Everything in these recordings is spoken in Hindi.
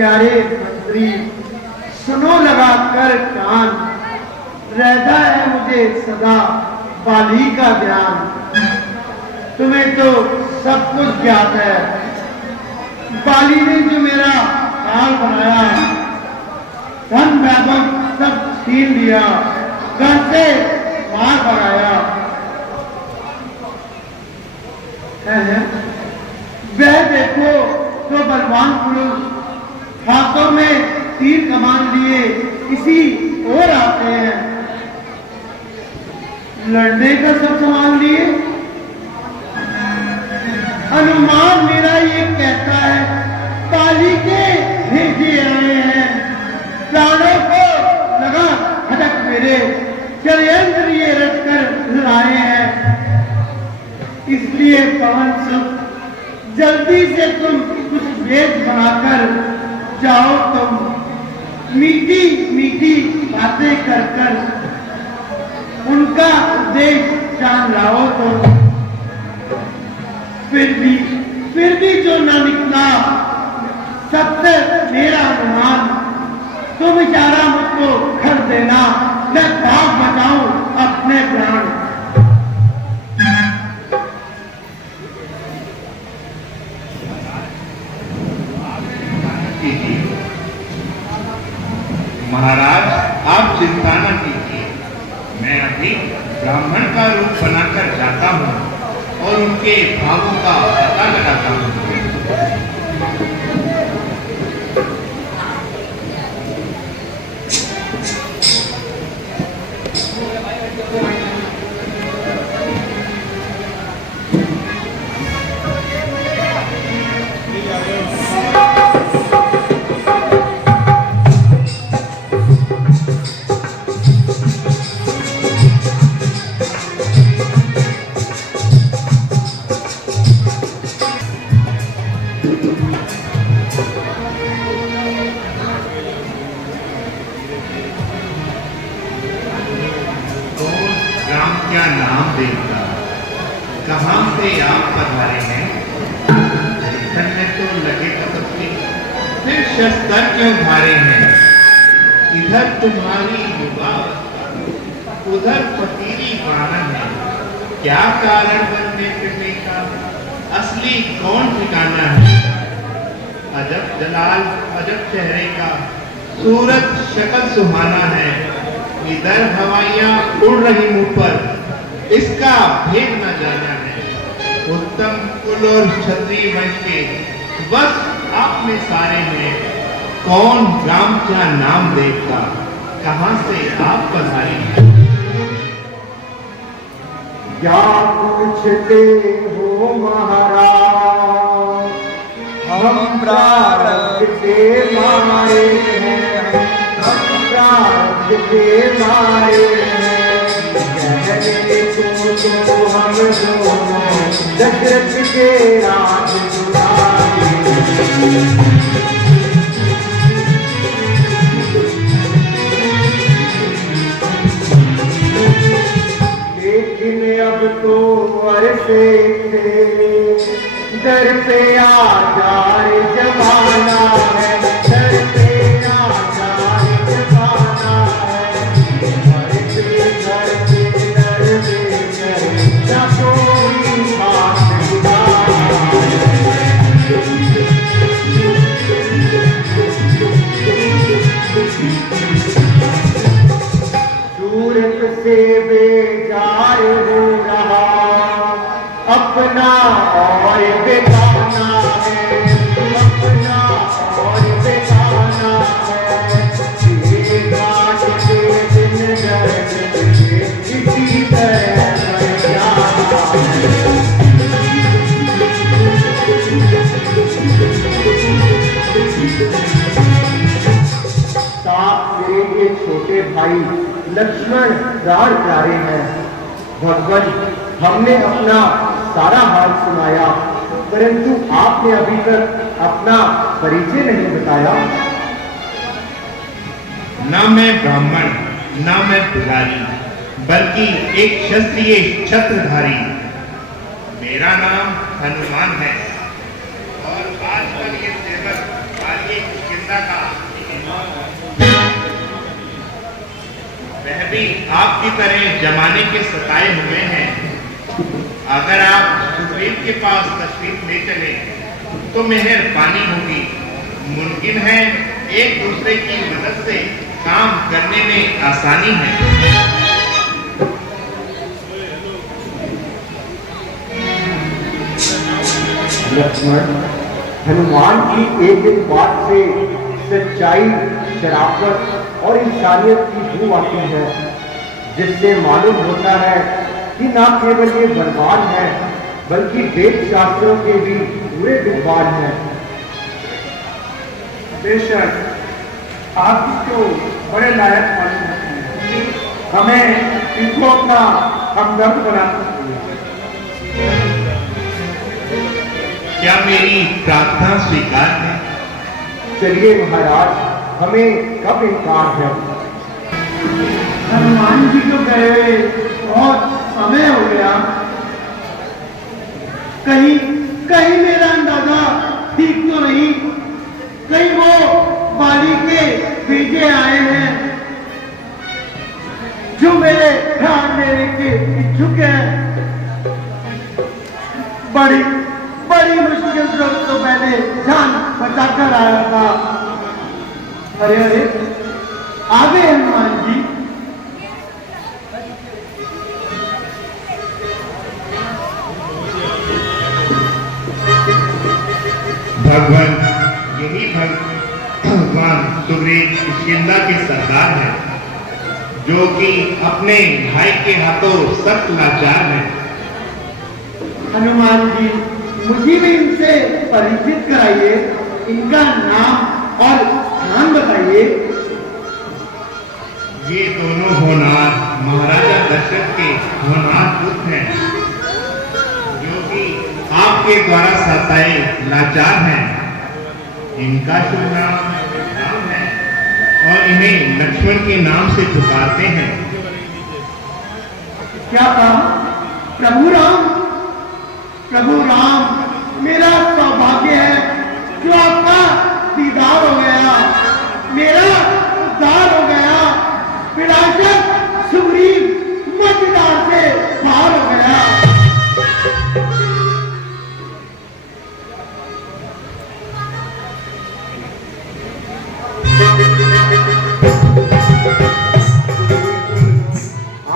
प्यारे मंत्री, सुनो लगाकर कान, रहता है मुझे सदा बाली का ध्यान। तुम्हें तो सब कुछ ज्ञात है, बाली ने जो मेरा हाल बनाया, धन वैभव सब छीन लिया, घर से मार भगाया। वह देखो तो बलवान पुरुष हाथों में तीर कमान लिए इसी ओर आते हैं, लड़ने का सब सामान लिए। अनुमान मेरा ये कहता है बाली के भेजे आए हैं, प्राणों को लगा खटक मेरे, षड्यंत्र ये रचकर लाए हैं। इसलिए पवन सुत, जल्दी से तुम कुछ वेद बनाकर जाओ, तुम मीठी मीठी बातें कर कर उनका उद्देश्य जान लाओ। तुम फिर भी जो न निकला सत्य मेरा अनुमान, तुम इशारा मुझको कर देना, मैं भाग बचाऊं अपने प्राण। महाराज, आप चिंता न कीजिए, मैं अभी ब्राह्मण का रूप बनाकर जाता हूँ और उनके भावों का पता लगाता हूँ। क्या नाम देवता, कहाँ से आप पधारे हैं? में तो लगे तपस्वी, फिर शस्त्र क्यों धारे हैं? इधर तुम्हारी युवावस्था, उधर फकीरी वाहन है, क्या कारण बनने फिरने का? असली कौन ठिकाना है? अजब जलाल अजब चेहरे का, सूरत शक्ल सुहाना है, इधर हवाइयां उड़ रही मुंह पर, इसका भेद न जाना है। उत्तम कुल और क्षत्रिय वंश के बस आप में सारे हैं, कौन राम क्या नाम देवता, कहां से आप पधारे हैं? क्या पूछते हो महाराज, हम प्रारब्ध के मारे हैं, हम प्रारब्ध के मारे हैं। कहने को तो हम दोनों दशरथ के राज दुलारे, लेकिन अब तो वर्षे थे, दर पे आजार जमाना है, दर पे आजार जमाना है। वर्ष घर पे दर पे न कोई बात सूरत से बेजार हो रहा, अपना और बेगाना है, अपना और बेगाना है। ये घाट के दिन दर्द इसी तरह मर जाना है। साथ मेरे ये छोटे भाई लक्ष्मण रार प्यारे हैं। भगवान, हमने अपना सारा हाल सुनाया, परंतु आपने अभी तक अपना परिचय नहीं बताया। न मैं ब्राह्मण, न मैं पुजारी, बल्कि एक क्षत्रिय छत्रधारी। मेरा नाम हनुमान है और आजकल ये सेवक बाली पिता का वह भी आपकी तरह जमाने के सताए हुए हैं। अगर आप सुग्रीव के पास तशरीफ ले चले तो मेहरबानी होगी। मुमकिन है एक दूसरे की मदद से काम करने में आसानी है। लक्ष्मण, हनुमान की एक एक बात से सच्चाई, शराफत और इंसानियत की बू आती है, जिससे मालूम होता है कि न केवल ये बलवान है बल्कि वेद शास्त्रों के भी पूरे विद्वान हैं। बेशक आप इसको बड़े लायक मालूम होते हैं। हमें इनको अपना हमदर्द बना सकते हैं। क्या मेरी प्रार्थना स्वीकार है? चलिए महाराज, हमें कब इनकार है। हनुमान जी को गए हुए बहुत समय हो गया। कहीं कहीं मेरा अंदाजा ठीक तो नहीं, कहीं वो बाली के भेजे आए हैं जो मेरे ध्यान देने के इच्छुक है। बड़ी बड़ी मुश्किल से तो मैंने जान बचाकर आया था। अरे अरे, आ गए हनुमान जी। भगवान, यही भगवान सुग्रीव किष्किंधा के सरदार हैं, जो कि अपने भाई के हाथों सख्त लाचार हैं। हनुमान जी, मुझे भी इनसे परिचित कराइए। इनका नाम और स्थान बताइए। ये दोनों होनार महाराजा दशरथ के होनार पुत्र हैं, जो कि आपके द्वारा सताए लाचार हैं। इनका शुभ नाम राम है और इन्हें लक्ष्मण के नाम से पुकारते हैं। क्या कहा? प्रभु राम? प्रभु राम, मेरा सौभाग्य है जो आपका दीदार हो गया, मेरा उद्धार हो गया। विनाशक सुग्रीव मझधार से पार हो गया।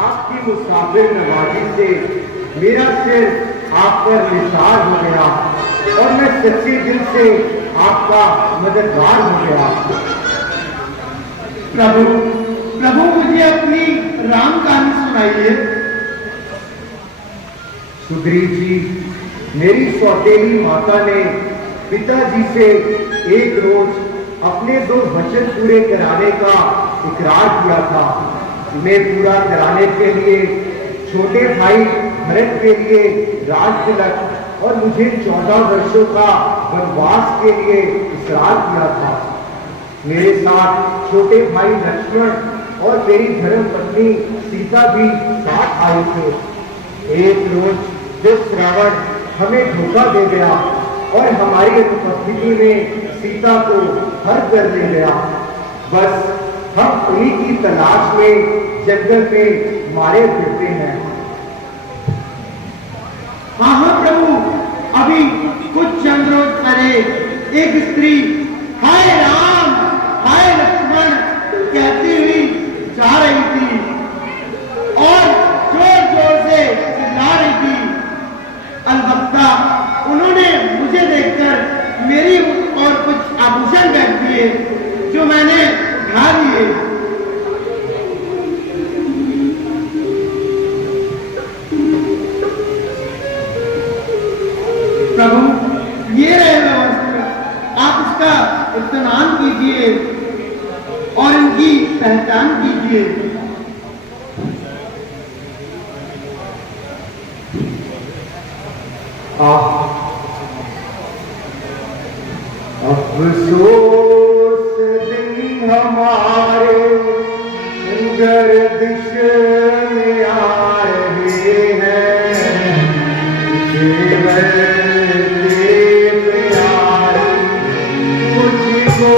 आपकी मुसाफिर नवाजी से मेरा सिर आप पर निसार हो गया और मैं सच्चे दिल से आपका मददगार हो गया। प्रभु प्रभु, मुझे अपनी राम कहानी सुनाइए। सुग्रीव जी, मेरी सौतेली माता ने पिताजी से एक रोज अपने 2 वचन पूरे कराने का इकरार किया था। उन्हें पूरा कराने के लिए छोटे भाई भरत के लिए राज तिलक और मुझे 14 वर्षों का वनवास के लिए इसरार किया था। मेरे साथ छोटे भाई लक्ष्मण और मेरी धर्म पत्नी सीता भी साथ आए थे। एक रोज जब रावण हमें धोखा दे गया और हमारी अनुपस्थिति में सीता को हर कर ले गया। बस हम उन्हीं की तलाश में जंगल में मारे फिरते हैं। हाँ हाँ प्रभु, अभी कुछ चंद रोज पहले एक स्त्री हाय राम हाय लक्ष्मण कहती हुई जा रही थी और जोर जोर से चिल्ला रही थी। अलबत्ता उन्होंने मुझे देखकर मेरी और कुछ आभूषण फेंक दिए जो मैंने उठा लिए। प्रभु, ये रहे वस्त्र, आप इसका इत्मीनान कीजिए और इनकी पहचान कीजिए। अफसोस दिन हमारे गर्दिश में आ रहे हैं। केवल प्यार मुझको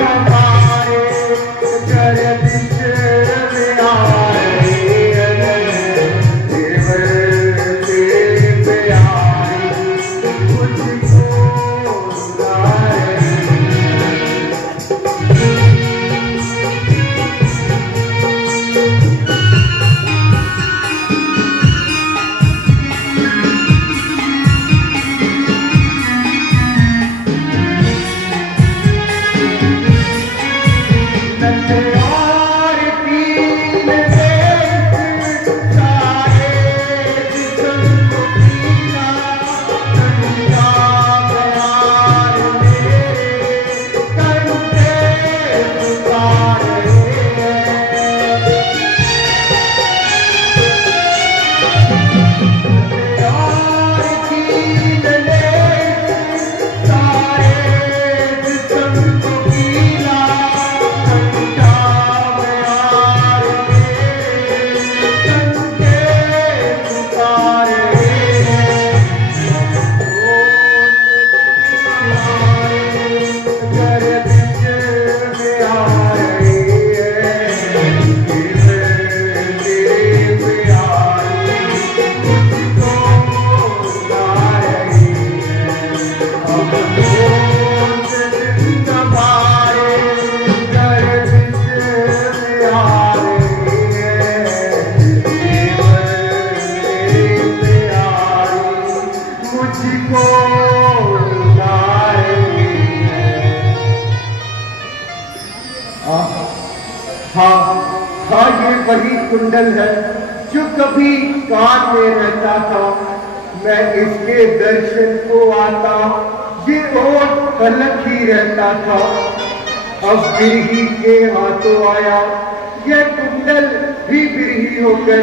हमारे गर्दिश में आए देवर तेरे प्यारे मुझको लाए। और तीन देश सारे जिस्म को पीना ठंडा प्यार मेरे कंधे उतारे और तीन देश सारे जिस्म को पीना हाँ हाँ, ये वही कुंडल है जो कभी कान में रहता था। मैं इसके दर्शन को आता, ये और अलग ही रहता था। अब बिरही के हाथों आया यह कुंडल भी बिरही होकर,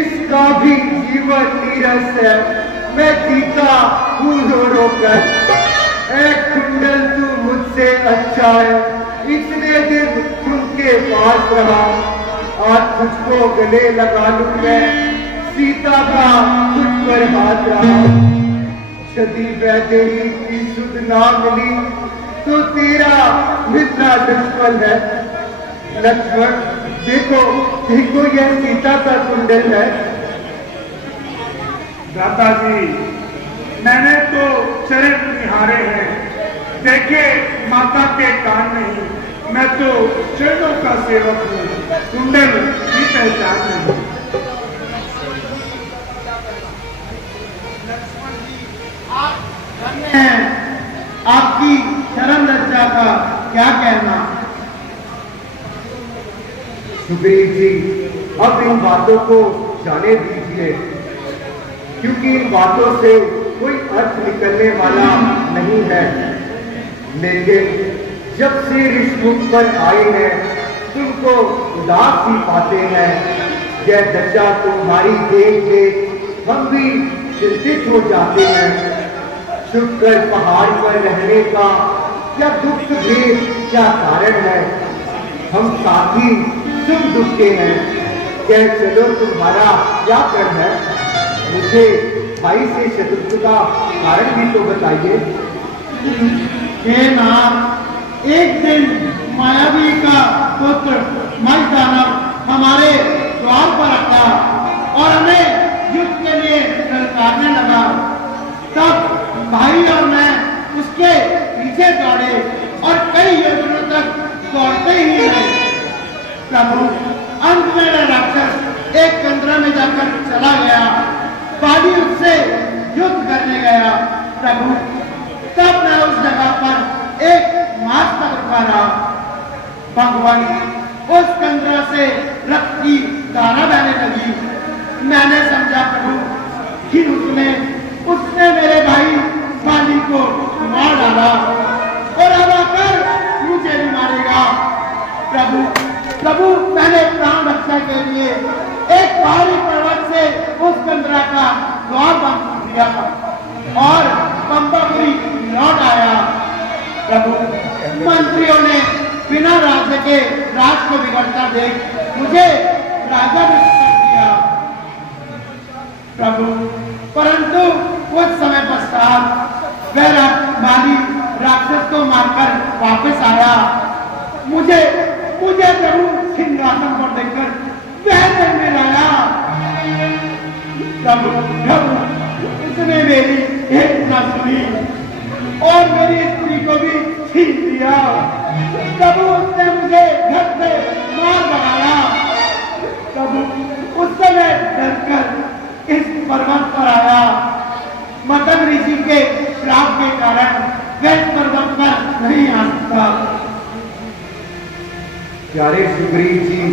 इसका भी जीवन नीरस है। मैं जीता हूँ रो रो कर। ऐ कुंडल तू मुझसे अच्छा है, इतने दिन उनके पास रहा, आज तुझको गले लगा लूं मैं, सीता का तुझ पर हाथ रहा। यदि वैदेही की सुध ना मिली तो तेरा मित्र दुश्मन है। लक्ष्मण देखो देखो, यह सीता का कुंडल है। दादाजी, मैंने तो चरण निहारे हैं, देखे माता के कान नहीं। मैं तो चरणों का सेवक हूँ, कुंडल की पहचान नहीं। आप धन्य हैं, आपकी शरण रक्षा का क्या कहना। सुग्रीव जी, अब इन बातों को जाने दीजिए, क्योंकि इन बातों से कोई अर्थ निकलने वाला नहीं है। लेकिन जब से ऋषमुख पर आए हैं, तुमको उदास ही पाते हैं। यह दशा तुम्हारी देख देख हम भी चिंतित हो जाते हैं। छुप कर पहाड़ पर रहने का क्या दुख भेद क्या कारण है। हम साथी सुख दुख के हैं, कह चलो तुम्हारा क्या कारण है। मुझे भाई से शत्रुता कारण भी तो बताइए। हे नाथ, एक दिन मायावी का पुत्र दानव हमारे द्वार पर आया और हमें युद्ध के लिए ललकारने लगा। तब भाई और मैं उसके पीछे दौड़े और कई योजनों तक दौड़ते ही रहे। प्रभु, अंत में वह राक्षस एक कंदरा में जाकर चला गया। बाली उससे युद्ध करने गया। प्रभु, तब मैं उस जगह पर एक मार्ग तक रुका रहा। भगवान, उस कंदरा से रक्त की धारा बहने लगी। मैंने समझा प्रभु कि उसने मेरे भाई बाली को मार डाला और अब आकर मुझे भी मारेगा। प्रभु, मैंने प्राण रक्षा के लिए एक पहाड़ी पर्वत से उस कंदरा का द्वार बंद दिया और पंपापुरी लौट आया। प्रभु, मंत्रियों ने बिना राज्य के राज को बिगड़ता देख मुझे राजा नियुक्त कर दिया। प्रभु, परंतु कुछ समय पश्चात वह बाली राक्षस को मारकर वापस आया। मुझे मुझे प्रभु सिंहासन पर देखकर वह मन में लाया। प्रभु प्रभु उसने मेरी एक न सुनी और मेरी स्त्री को भी छीन लिया। प्रभु उसने मुझे घर से मार बनाया। प्रभु उस समय डरकर इस पर्वत पर आया। मदन ऋषि के श्राप के कारण वह इस पर्वत पर नहीं आ सकता। प्यारे सुग्रीव जी,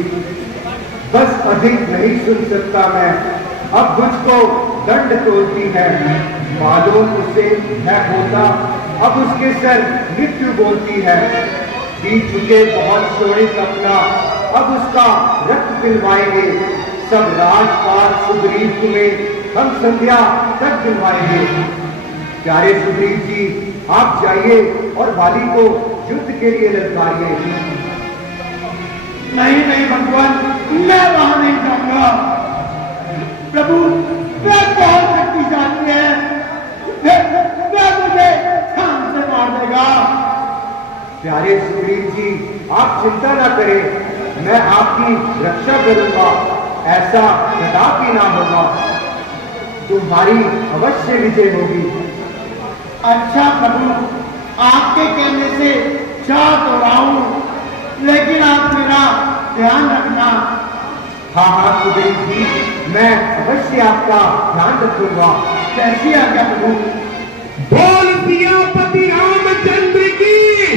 बस अधिक नहीं सुन सकता मैं। अब मुझको दंड तोड़ती है। मालूम उसे है होता, अब उसके सर मृत्यु बोलती है। बीत चुके बहुत शोणित अपना, अब उसका रक्त पिलवाएंगे। सब राजपाल सुग्रीव तुम्हें हम संध्या तक दिलवाएंगे। प्यारे सुग्रीव जी, आप जाइए और वाली को युद्ध के लिए ललकारिए। नहीं नहीं भगवान, मैं वहां नहीं जाऊंगा। प्रभु वह बहुत शक्तिशाली है। वह मुझे शाम से मार देगा। प्यारे सुग्रीव जी, आप चिंता ना करें, मैं आपकी रक्षा करूंगा। ऐसा कदापि ना होगा। तुम्हारी अवश्य विजय होगी। अच्छा प्रभु, आपके कहने से जा तो रहा हूं, लेकिन आप मेरा ध्यान रखना। हाँ हाँ सुग्रीव जी, मैं अवश्य आपका ध्यान रखूंगा। कैसी आज्ञा प्रभु।